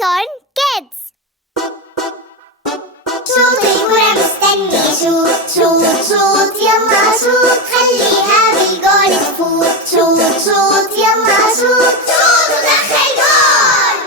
يونيكورن كيدز. شوط الكرة مستني شوط شوط شوط يلا شوط خليها بالجول تفوت شوط شوط يلا شوط شوط ودخل جول.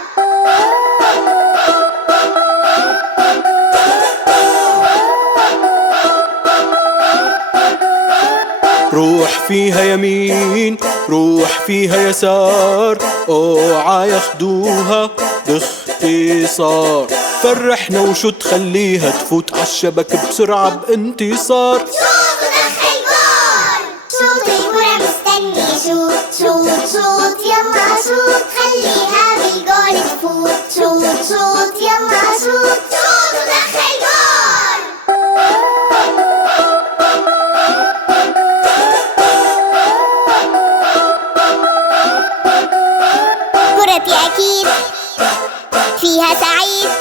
روح فيها يمين روح فيها يسار اوعى ياخدوها باختصار. فرحنا وشوت خليها تفوت عالشبك بسرعة بانتصار. شوط ودخل جول. شوط الكرة مستني شوط شوط شوط يلا شوط خليها بالجول تفوت شوط شوط يلا شوط شوط ودخل جول. كرتي أكيد فيها سعيد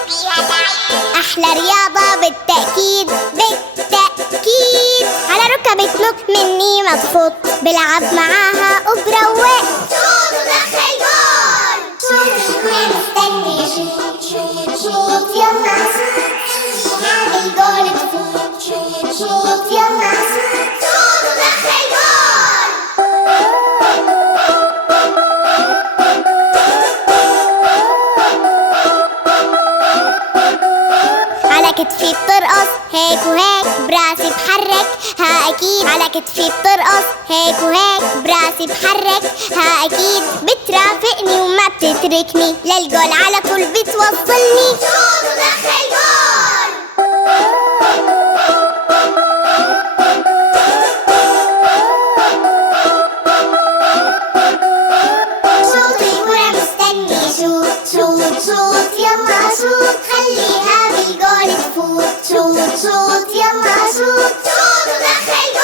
أحلى رياضة بالتأكيد بالتأكيد. على ركبة نط مني مضفوط بلعب معاها وبروق. شوط ودخل جول. شوط الكرة مستني شوط شوط شوط يلا شوط خليها بالجول تفوت شوط شوط يلا شوط شوط ودخل جول. على كتفي بترقص هيك وهيك براسي بحرك ها اكيد. على كتفي بترقص هيك وهيك براسي بحرك ها اكيد. بترافقني وما بتتركني للجول على طول بتوصلني. شوط ودخل جول. شوط الكرة مستني شوط شوط شوط يلا شوط خليها بالجول تفوت شوط شوط يلا شوط شوط ودخل جول.